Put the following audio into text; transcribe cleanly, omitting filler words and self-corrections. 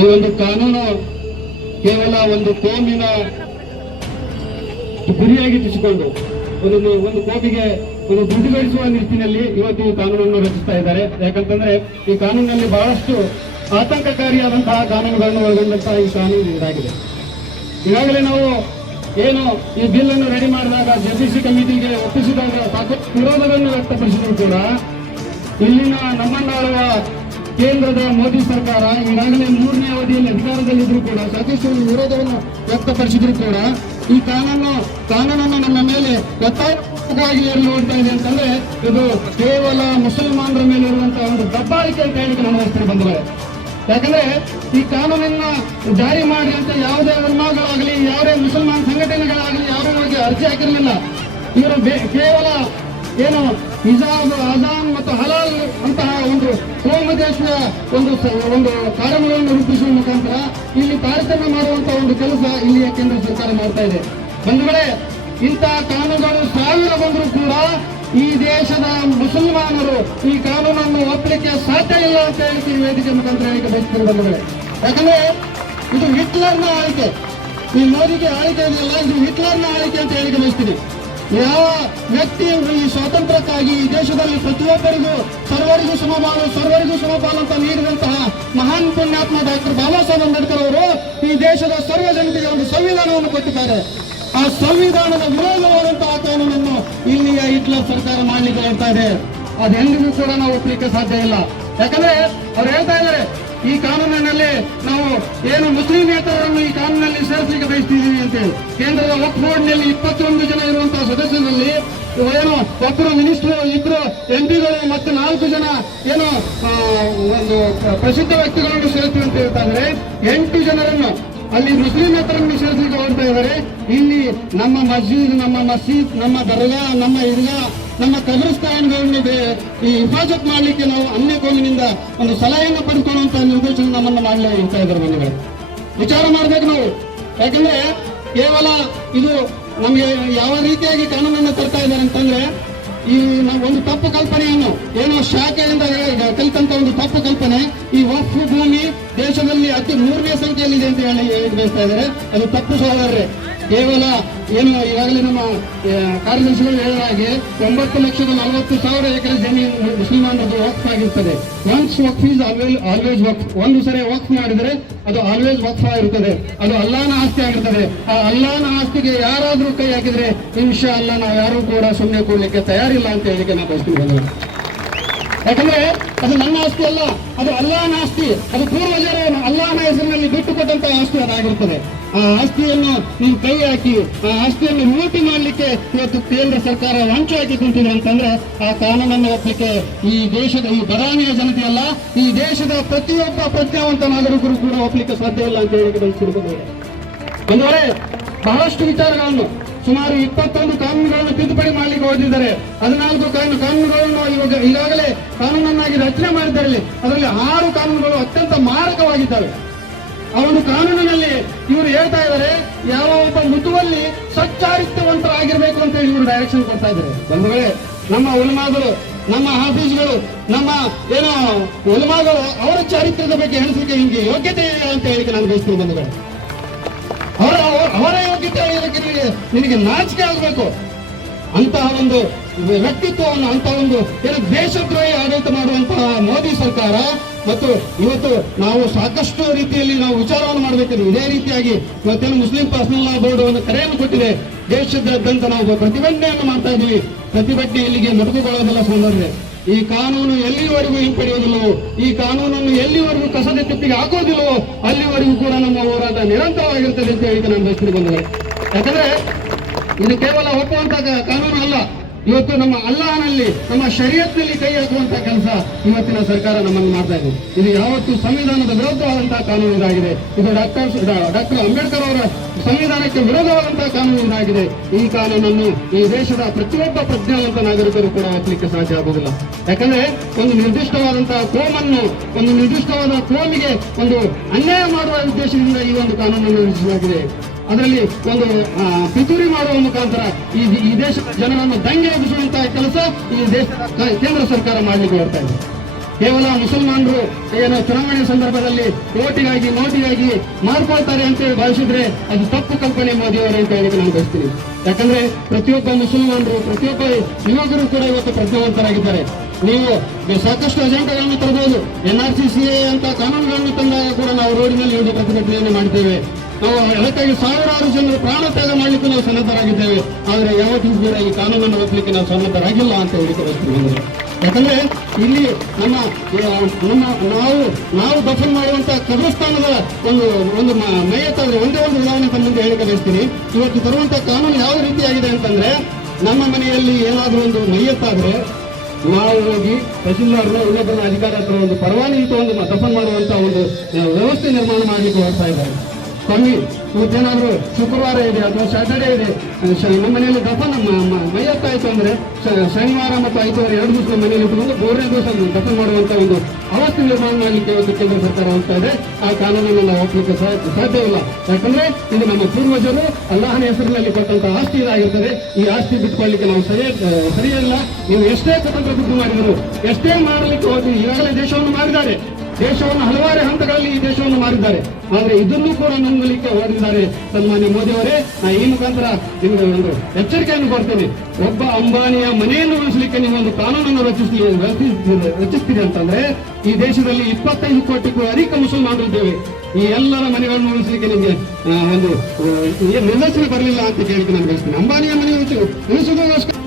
ಈ ಒಂದು ಕಾನೂನು ಕೇವಲ ಒಂದು ಕೋಮಿನ ಗುರಿಯಾಗಿಟ್ಟಿಸಿಕೊಂಡು ಒಂದು ಕೋಮಿಗೆ ಒಂದು ದುಡ್ಡು ಗಳಿಸುವ ನಿಟ್ಟಿನಲ್ಲಿ ಇವತ್ತು ಈ ಕಾನೂನನ್ನು ರಚಿಸ್ತಾ ಇದ್ದಾರೆ. ಯಾಕಂತಂದ್ರೆ ಈ ಕಾನೂನಿನಲ್ಲಿ ಬಹಳಷ್ಟು ಆತಂಕಕಾರಿಯಾದಂತಹ ಕಾನೂನುಗಳನ್ನು ಒಳಗೊಂಡಂತಹ ಈ ಕಾನೂನು ಇದಾಗಿದೆ. ಈಗಾಗಲೇ ನಾವು ಏನು ಈ ಬಿಲ್ ಅನ್ನು ರೆಡಿ ಮಾಡಿದಾಗ ಜೆಪಿಸಿ ಕಮಿಟಿಗೆ ಒಪ್ಪಿಸಿದಾಗ ಸಾಕಷ್ಟು ವಿರೋಧಗಳನ್ನು ವ್ಯಕ್ತಪಡಿಸಿದ್ರು ಕೂಡ ಇಲ್ಲಿನ ನಮ್ಮನ್ನಾಳುವ ಕೇಂದ್ರದ ಮೋದಿ ಸರ್ಕಾರ ಈಗಾಗಲೇ 3ನೇ ಅವಧಿಯಲ್ಲಿ ಅಧಿಕಾರದಲ್ಲಿದ್ರು ಕೂಡ ಸಾಕಷ್ಟು ವಿರೋಧವನ್ನು ವ್ಯಕ್ತಪಡಿಸಿದ್ರು ಕೂಡ ಈ ಕಾನೂನನ್ನು ನಮ್ಮ ಮೇಲೆ ಒತ್ತಾಯವಾಗಿ ನೋಡ್ತಾ ಇದೆ ಅಂತಂದ್ರೆ ಇದು ಕೇವಲ ಮುಸಲ್ಮಾನರ ಮೇಲೆ ಇರುವಂತಹ ಒಂದು ದಬ್ಬಾಳಿಕೆ ಅಂತ ಹೇಳಿಕೆ ನಾನು ವಹಿಸ್ತಾರೆ ಬಂದರೆ. ಯಾಕಂದ್ರೆ ಈ ಕಾನೂನನ್ನ ಜಾರಿ ಮಾಡಿ ಅಂತ ಯಾವುದೇ ಉಲ್ಮಾಗಳಾಗಲಿ ಯಾವುದೇ ಮುಸಲ್ಮಾನ್ ಸಂಘಟನೆಗಳಾಗಲಿ ಯಾವುದೇ ಹೋಗಿ ಅರ್ಜಿ ಹಾಕಿರಲಿಲ್ಲ. ಇವರು ಕೇವಲ ಏನು ಹಿಜಾಬ್, ಅಜಾನ್ ಮತ್ತು ಹಲಾಲ್ ಅಂತಹ ಒಂದು ಕೋಮದೇಶದ ಒಂದು ಕಾನೂನುಗಳನ್ನು ರೂಪಿಸುವ ಮುಖಾಂತರ ಇಲ್ಲಿ ತಾರತಮ್ಯ ಮಾಡುವಂತಹ ಒಂದು ಕೆಲಸ ಇಲ್ಲಿಯ ಕೇಂದ್ರ ಸರ್ಕಾರ ಮಾಡ್ತಾ ಇದೆ. ಬಂಧುಗಳೇ, ಇಂತಹ ಕಾನೂನುಗಳು 1000 ಬಂದರೂ ಕೂಡ ಈ ದೇಶದ ಮುಸಲ್ಮಾನರು ಈ ಕಾನೂನನ್ನು ಒಪ್ಪಲಿಕ್ಕೆ ಸಾಧ್ಯ ಇಲ್ಲ ಅಂತ ಹೇಳಿ ಈ ವೇದಿಕೆ ಮುಖಾಂತರ ಹೇಳಿಕೆ ಬಯಸ್ತಾರೆ ಬಂಧುಗಳೇ. ಯಾಕಂದ್ರೆ ಇದು ಹಿಟ್ಲರ್ನ ಆಳ್ವಿಕೆ, ಈ ಮೋದಿಗೆ ಆಳ್ವಿಕೆ ಇದೆಯಲ್ಲ, ಇದು ಹಿಟ್ಲರ್ನ ಆಳ್ವಿಕೆ ಅಂತ ಹೇಳಿಕೆ ಬಯಸ್ತೀನಿ. ಯಾವ ವ್ಯಕ್ತಿ ಈ ಸ್ವಾತಂತ್ರ್ಯಕ್ಕಾಗಿ ಈ ದೇಶದಲ್ಲಿ ಪ್ರತಿಯೊಬ್ಬರಿಗೂ ಸರ್ವರಿಗೂ ಸಮಪಾಲು ಅಂತ ನೀಡಿದಂತಹ ಮಹಾನ್ ಪುಣ್ಯಾತ್ಮ ಡಾಕ್ಟರ್ ಬಾಬಾ ಸಾಹೇಬ್ ಅಂಬೇಡ್ಕರ್ ಅವರು ಈ ದೇಶದ ಸರ್ವ ಜನತೆಗೆ ಒಂದು ಸಂವಿಧಾನವನ್ನು ಕೊಟ್ಟಿದ್ದಾರೆ. ಆ ಸಂವಿಧಾನದ ವಿರೋಧವಾದಂತಹ ಕಾನೂನನ್ನು ಇಲ್ಲಿಯ ಹಿಟ್ಲರ್ ಸರ್ಕಾರ ಮಾಡ್ಲಿಕ್ಕೆ ಹೇಳ್ತಾ ಇದೆ. ಅದು ಎಂದಿಗೂ ಕೂಡ ನಾವು ಒಪ್ಪಲಿಕ್ಕೆ ಸಾಧ್ಯ ಇಲ್ಲ. ಯಾಕಂದ್ರೆ ಅವ್ರು ಹೇಳ್ತಾ ಇದ್ದಾರೆ, ಈ ಕಾನೂನಿನಲ್ಲಿ ನಾವು ಏನು ಮುಸ್ಲಿಮೇತರರನ್ನು ಈ ಕಾನೂನಲ್ಲಿ ಸೇರಿಸಲಿಕ್ಕೆ ಬಯಸ್ತಿದ್ದೀವಿ ಅಂತೇಳಿ. ಕೇಂದ್ರದ ವಕ್ಫ್ ಬೋರ್ಡ್ನಲ್ಲಿ 21 ಜನ ಇರುವಂತಹ ಸದಸ್ಯರಲ್ಲಿ ಏನು ಒಬ್ಬರು ಮಿನಿಸ್ಟರ್, 2 ಎಂಪಿಗಳು ಮತ್ತು 4 ಜನ ಏನು ಒಂದು ಪ್ರಸಿದ್ಧ ವ್ಯಕ್ತಿಗಳನ್ನು ಸೇರಿಸ್ತೀವಿ ಅಂತ ಹೇಳ್ತಾ ಇದ್ದಾರೆ. 8 ಜನರನ್ನು ಅಲ್ಲಿ ಮುಸ್ಲಿಮೇತರನ್ನು ಸೇರಿಸಲಿಕ್ಕೆ ಹೊರಡ್ತಾ ಇದ್ದಾರೆ. ಇಲ್ಲಿ ನಮ್ಮ ಮಸ್ಜಿದ್, ನಮ್ಮ ದರ್ಗಾ, ನಮ್ಮ ಈದ್ಗಾ, ನಮ್ಮ ಕಬ್ರಿಸ್ತಾನ್ಗಳನ್ನು ಈ ಹಿಫಾಜತ್ ಮಾಡಲಿಕ್ಕೆ ನಾವು ಅನ್ಯ ಕೋಮಿನಿಂದ ಒಂದು ಸಲಹೆಯನ್ನು ಪಡೆದುಕೊಳ್ಳುವಂತಹ ನಿರ್ದೇಶನ ನಮ್ಮನ್ನು ಮಾಡಲಿಕ್ಕೆ ಇದ್ದಾರೆ. ಬಂಧುಗಳೇ, ವಿಚಾರ ಮಾಡಬೇಕು ನಾವು. ಯಾಕಂದ್ರೆ ಕೇವಲ ಇದು ನಮಗೆ ಯಾವ ರೀತಿಯಾಗಿ ಕಾನೂನನ್ನು ತರ್ತಾ ಇದ್ದಾರೆ ಅಂತಂದ್ರೆ, ಈ ಒಂದು ತಪ್ಪು ಕಲ್ಪನೆಯನ್ನು ಏನೋ ಶಾಖೆಯಿಂದ ಕಲಿತಂತ ಒಂದು ತಪ್ಪು ಕಲ್ಪನೆ, ಈ ವಕ್ಫ್ ಭೂಮಿ ದೇಶದಲ್ಲಿ 3ನೇ ಸಂಖ್ಯೆಯಲ್ಲಿದೆ ಅಂತ ಹೇಳಿ ಬಯಸ್ತಾ ಇದ್ದಾರೆ. ಅದು ತಪ್ಪು ಸಹೋದರರೇ. ಕೇವಲ ಏನು ಈಗಾಗಲೇ ನಮ್ಮ ಕಾರ್ಯದರ್ಶಿಗಳು ಹೇಳಿದ ಹಾಗೆ 9,40,000 ಎಕರೆ ಜಮೀನು ಮುಸ್ಲಿಮಾನರದ್ದು ವಕ್ಫ್ ಆಗಿರ್ತದೆ. ಒನ್ಸ್ ವಕ್ಫ್ ಈಸ್ ಆಲ್ವೇಸ್ ವಕ್ಫ್. ಒಂದು ಸರಿ ವಕ್ಫ್ ಮಾಡಿದರೆ ಅದು ಆಲ್ವೇಸ್ ವಕ್ಫ್ ಆಗಿರ್ತದೆ. ಅದು ಅಲ್ಲಾಹನ ಆಸ್ತಿ ಆಗಿರ್ತದೆ. ಆ ಅಲ್ಲಾಹನ ಆಸ್ತಿಗೆ ಯಾರಾದ್ರೂ ಕೈ ಹಾಕಿದ್ರೆ ಇನ್ಶಾ ಅಲ್ಲಾ ನಾವು ಯಾರು ಕೂಡ ಸುಮ್ಮನೆ ಕೊಡ್ಲಿಕ್ಕೆ ತಯಾರಿಲ್ಲ ಅಂತ ಹೇಳಿಕೆ ನಾವು ಬಯಸ್ತೀವಿ. ಯಾಕಂದ್ರೆ ಅದು ನನ್ನ ಆಸ್ತಿ ಅಲ್ಲ, ಅದು ಅಲ್ಲಾಹನ ಆಸ್ತಿ. ಅದು ಪೂರ್ವಜರು ಅಲ್ಲಾಹನ ಹೆಸರಿನಲ್ಲಿ ಬಿಟ್ಟು ಕೊಟ್ಟಂತಹ ಆಸ್ತಿ ಅದಾಗಿರ್ತದೆ. ಆ ಆಸ್ತಿಯನ್ನು ನೀವು ಕೈ ಹಾಕಿ ಆ ಆಸ್ತಿಯನ್ನು ಲೂಟಿ ಮಾಡಲಿಕ್ಕೆ ಇವತ್ತು ಕೇಂದ್ರ ಸರ್ಕಾರ ವಂಚ ಹಾಕಿ ಕುಂತಿದೆ ಅಂತಂದ್ರೆ ಆ ಕಾನೂನನ್ನು ಒಪ್ಪಲಿಕ್ಕೆ ಈ ದೇಶದ ಈ ಬರಾಣಿಯ ಜನತೆ ಅಲ್ಲ, ಈ ದೇಶದ ಪ್ರತಿಯೊಬ್ಬ ಪ್ರಜ್ಞಾವಂತ ನಾಗರಿಕರು ಕೂಡ ಒಪ್ಪಲಿಕ್ಕೆ ಸಾಧ್ಯ ಇಲ್ಲ ಅಂತ ಹೇಳಿ ಬಯಸಿರ್ಬೋದು. ಅಂದರೆ ಬಹಳಷ್ಟು ವಿಚಾರಗಳನ್ನು ಸುಮಾರು 21 ಕಾನೂನುಗಳನ್ನು ತಿದ್ದುಪಡಿ ಮಾಡಲಿಕ್ಕೆ ಹೊರಟಿದ್ದಾರೆ. 14 ಕಾನೂನುಗಳನ್ನು ಈಗಾಗಲೇ ಕಾನೂನನ್ನಾಗಿ ರಚನೆ ಮಾಡಿದ್ದಾರೆ. ಅದರಲ್ಲಿ 6 ಕಾನೂನುಗಳು ಅತ್ಯಂತ ಮಾರಕವಾಗಿದ್ದಾವೆ. ಆ ಒಂದು ಕಾನೂನಿನಲ್ಲಿ ಇವರು ಹೇಳ್ತಾ ಇದ್ದಾರೆ, ಯಾವ ಒಬ್ಬ ಮುತುವಲ್ಲಿ ಸಚ್ಚಾರಿತ್ಯವಂತರಾಗಿರ್ಬೇಕು ಅಂತ ಹೇಳಿ ಇವರು ಡೈರೆಕ್ಷನ್ ಕೊಡ್ತಾ ಇದ್ದಾರೆ. ಬಂಧುಗಳೇ, ನಮ್ಮ ಉಲಮಾಗಳು, ನಮ್ಮ ಹಾಫೀಸ್ಗಳು, ನಮ್ಮ ಏನೋ ಉಲಮಾಗಳು ಅವರ ಚಾರಿತ್ರ್ಯದ ಬಗ್ಗೆ ಎಣಿಸಲಿಕ್ಕೆ ಹಿಂಗೆ ಯೋಗ್ಯತೆ ಇಲ್ಲ ಅಂತ ಹೇಳಿಕೆ ನಾನು ಬಯಸ್ತೀನಿ. ಬಂಧುಗಳೇ, ಅವರ ಯೋಗ್ಯತೆ ನಿನಗೆ ನಾಚಿಕೆ ಆಗಬೇಕು. ಅಂತಹ ಒಂದು ವ್ಯಕ್ತಿತ್ವವನ್ನು, ಅಂತಹ ಒಂದು ದೇಶದ್ರೋಹಿ ಆಡಳಿತ ಮಾಡುವಂತಹ ಮೋದಿ ಸರ್ಕಾರ ಮತ್ತು ಇವತ್ತು ನಾವು ಸಾಕಷ್ಟು ರೀತಿಯಲ್ಲಿ ನಾವು ವಿಚಾರವನ್ನು ಮಾಡಬೇಕಿದೆ. ಇದೇ ರೀತಿಯಾಗಿ ಇವತ್ತೇನು ಮುಸ್ಲಿಂ ಪರ್ಸನಲ್ ಲಾ ಬೋರ್ಡ್ ಒಂದು ಕರೆಯನ್ನು ಕೊಟ್ಟಿದೆ. ದೇಶದಾದ್ಯಂತ ನಾವು ಪ್ರತಿಭಟನೆಯನ್ನು ಮಾಡ್ತಾ ಇದ್ದೀವಿ. ಪ್ರತಿಭಟನೆ ಇಲ್ಲಿಗೆ ಮೊಟಕುಗೊಳ್ಳೋದಿಲ್ಲ ಸೋದರರೇ. ಈ ಕಾನೂನು ಎಲ್ಲಿವರೆಗೂ ಹಿಂಪಡೆಯುವುದಿಲ್ಲವೋ, ಈ ಕಾನೂನನ್ನು ಎಲ್ಲಿವರೆಗೂ ಕಸದ ತಿಪ್ಪಿಗೆ ಹಾಕೋದಿಲ್ಲವೋ ಅಲ್ಲಿವರೆಗೂ ಕೂಡ ನಮ್ಮ ಹೋರಾಟ ನಿರಂತರವಾಗಿರ್ತದೆ ಅಂತ ಹೇಳಿ ನಾನು ಬಯಸ್ತೀನಿ ಬಂದರೆ. ಯಾಕಂದ್ರೆ ಇದು ಕೇವಲ ಒಪ್ಪುವಂತಹ ಕಾನೂನು ಅಲ್ಲ. ಇವತ್ತು ನಮ್ಮ ಅಲ್ಲಾಹನಲ್ಲಿ, ನಮ್ಮ ಶರೀಯತ್ನಲ್ಲಿ ಕೈ ಹಾಕುವಂತಹ ಕೆಲಸ ಇವತ್ತಿನ ಸರ್ಕಾರ ನಮ್ಮನ್ನು ಮಾಡ್ತಾ ಇದೆ. ಇದು ಯಾವತ್ತೂ ಸಂವಿಧಾನದ ವಿರುದ್ಧವಾದಂತಹ ಕಾನೂನು ಇದಾಗಿದೆ. ಇದು ಡಾಕ್ಟರ್ ಅಂಬೇಡ್ಕರ್ ಅವರ ಸಂವಿಧಾನಕ್ಕೆ ವಿರೋಧವಾದಂತಹ ಕಾನೂನು ಇದಾಗಿದೆ. ಈ ಕಾನೂನನ್ನು ಈ ದೇಶದ ಪ್ರತಿಯೊಬ್ಬ ಪ್ರಜ್ಞಾವಂತ ನಾಗರಿಕರು ಕೂಡ ಒಪ್ಪಲಿಕ್ಕೆ ಸಾಧ್ಯ ಆಗುವುದಿಲ್ಲ. ಯಾಕಂದ್ರೆ ಒಂದು ನಿರ್ದಿಷ್ಟವಾದಂತಹ ಕೋಮನ್ನು, ಒಂದು ನಿರ್ದಿಷ್ಟವಾದ ಕೋಮಿಗೆ ಒಂದು ಅನ್ಯಾಯ ಮಾಡುವ ಉದ್ದೇಶದಿಂದ ಈ ಒಂದು ಕಾನೂನನ್ನು ರಚಿಸಲಾಗಿದೆ. ಅದರಲ್ಲಿ ಒಂದು ಪಿತೂರಿ ಮಾಡುವ ಮುಖಾಂತರ ಈ ದೇಶದ ಜನರನ್ನು ದಂಗೆ ಎಬ್ಬಿಸುವಂತಹ ಕೆಲಸ ಈ ದೇಶದ ಕೇಂದ್ರ ಸರ್ಕಾರ ಮಾಡಲಿಕ್ಕೆ ಬರ್ತಾ ಇದೆ. ಕೇವಲ ಮುಸಲ್ಮಾನರು ಏನು ಚುನಾವಣೆ ಸಂದರ್ಭದಲ್ಲಿ ಓಟಿಗಾಗಿ ನೋಟಿಗಾಗಿ ಮಾರ್ಕೊಳ್ತಾರೆ ಅಂತೇಳಿ ಭಾವಿಸಿದ್ರೆ ಅದು ತಪ್ಪು ಕಲ್ಪನೆ ಮೋದಿಯವರು ಅಂತ ಹೇಳಿ ನಾನು ಬಯಸ್ತೀನಿ. ಯಾಕಂದ್ರೆ ಪ್ರತಿಯೊಬ್ಬ ಮುಸಲ್ಮಾನರು, ಪ್ರತಿಯೊಬ್ಬ ಯುವಕರು ಕೂಡ ಇವತ್ತು ಪ್ರಜ್ಞಾವಂತರಾಗಿದ್ದಾರೆ. ನೀವು ಸಾಕಷ್ಟು ಅಜೆಂಡಾಗಳನ್ನು ತರಬಹುದು. NRC/CA ಅಂತ ಕಾನೂನುಗಳನ್ನು ತಂದಾಗ ಕೂಡ ನಾವು ರೋಡಿನಲ್ಲಿ ಒಂದು ಪ್ರತಿಭಟನೆಯನ್ನು ಮಾಡ್ತೇವೆ. ನಾವು ಅದಕ್ಕಾಗಿ ಸಾವಿರಾರು ಜನರು ಪ್ರಾಣ ತ್ಯಾಗ ಮಾಡಲಿಕ್ಕೂ ನಾವು ಸನ್ನದ್ಧರಾಗಿದ್ದೇವೆ. ಆದರೆ ಯಾವತ್ತಿಗೂ ಕೂಡ ಈ ಕಾನೂನನ್ನು ಒಪ್ಪಲಿಕ್ಕೆ ನಾವು ಸನ್ನದ್ಧರಾಗಿಲ್ಲ ಅಂತ ಹೇಳಿಕೊಳ್ಳುತ್ತೇವೆ. ಯಾಕಂದ್ರೆ ಇಲ್ಲಿ ನಾವು ದಫನ್ ಮಾಡುವಂತ ಕಬ್ರಸ್ಥಾನದ ಒಂದು ಮೈಯತ್ತಾದ್ರೆ ಒಂದೇ ಒಂದು ಉದಾಹರಣೆ ತಮ್ಮಂತೆ ಹೇಳಿಕೆ ಬಯಸ್ತೀನಿ. ಇವತ್ತು ತರುವಂತ ಕಾನೂನು ಯಾವ ರೀತಿಯಾಗಿದೆ ಅಂತಂದ್ರೆ, ನಮ್ಮ ಮನೆಯಲ್ಲಿ ಏನಾದ್ರೂ ಒಂದು ಮೈಯತ್ತಾದ್ರೆ ನಾವು ಹೋಗಿ ತಹಸೀಲ್ದಾರ್ನ ಉನ್ನತ ಅಧಿಕಾರಿ ಹತ್ರ ಒಂದು ಪರವಾನಗಿ ತಗೊಂಡು ದಫನ್ ಮಾಡುವಂತ ಒಂದು ವ್ಯವಸ್ಥೆ ನಿರ್ಮಾಣ ಮಾಡಲಿಕ್ಕೆ ಹೋಗ್ತಾ ಇದ್ದಾರೆ. ಸ್ವಾಮಿ, ಇವತ್ತೇನಾದ್ರೂ ಶುಕ್ರವಾರ ಇದೆ ಅಥವಾ ಸ್ಯಾಟರ್ಡೇ ಇದೆ, ನಮ್ಮ ಮನೆಯಲ್ಲಿ ದಫನ್ ಮೈಯತ್ತಾಯ್ತು ಅಂದ್ರೆ ಶನಿವಾರ ಮತ್ತು ಐತವಾರ 2 ದಿವಸ ಮನೆಯಲ್ಲಿ ಇಟ್ಟುಕೊಂಡು 3ನೇ ದಿವಸ ದಫನ್ ಮಾಡುವಂತ ಒಂದು ಅವಸ್ಥೆ ನಿರ್ಮಾಣ ಮಾಡಲಿಕ್ಕೆ ಇವತ್ತು ಕೇಂದ್ರ ಸರ್ಕಾರ ಹೋಗ್ತಾ ಇದೆ. ಆ ಕಾನೂನನ್ನು ನಾವು ಒಪ್ಪಲಿಕ್ಕೆ ಸಾಧ್ಯವಿಲ್ಲ. ಯಾಕಂದ್ರೆ ಇದು ನಮ್ಮ ಪೂರ್ವಜರು ಅಲ್ಲಾಹನ ಹೆಸರಿನಲ್ಲಿ ಕೊಟ್ಟಂತ ಆಸ್ತಿ ಇದಾಗಿರ್ತದೆ. ಈ ಆಸ್ತಿ ಬಿಟ್ಕೊಳ್ಳಿಕ್ಕೆ ನಾವು ಸರಿಯಲ್ಲ. ನೀವು ಎಷ್ಟೇ ಸ್ವತಂತ್ರ ದುಡ್ಡು ಮಾಡಿದರು, ಎಷ್ಟೇ ಮಾಡಲಿಕ್ಕೆ ಹೋಗಿ ಈಗಾಗಲೇ ದೇಶವನ್ನು ಮಾರಿದ್ದಾರೆ. ದೇಶವನ್ನು ಹಲವಾರು ಹಂತಗಳಲ್ಲಿ ಈ ದೇಶವನ್ನು ಮಾರಿದ್ದಾರೆ. ಆದರೆ ಇದನ್ನು ಕೂಡ ನುಂಗಲಿಕ್ಕೆ ಹೊರಡಿದ್ದಾರೆ ಸನ್ಮಾನ್ಯ ಮೋದಿಯವರೇ. ನಾನು ಈ ಮುಖಾಂತರ ನಿಮಗೆ ಒಂದು ಎಚ್ಚರಿಕೆಯನ್ನು ಕೊಡ್ತೇನೆ. ಒಬ್ಬ ಅಂಬಾನಿಯ ಮನೆಯನ್ನು ಉಳಿಸಲಿಕ್ಕೆ ನೀವು ಒಂದು ಕಾನೂನನ್ನು ರಚಿಸ್ತೀರಿ ಅಂತಂದ್ರೆ, ಈ ದೇಶದಲ್ಲಿ 25 ಕೋಟಿಗೂ ಅಧಿಕ ಮುಸಲ್ಮಾನರು ಇದ್ದೇವೆ. ಈ ಎಲ್ಲರ ಮನೆಗಳನ್ನು ಉಳಿಸಲಿಕ್ಕೆ ನಿಮಗೆ ಒಂದು ನಿದರ್ಶನ ಬರಲಿಲ್ಲ ಅಂತ ಕೇಳಿಕ್ಕೆ ನಾನು ಬಯಸ್ತೇನೆ. ಅಂಬಾನಿಯ ಮನೆ ಉಳಿಸುವುದಕ್ಕೋಸ್ಕರ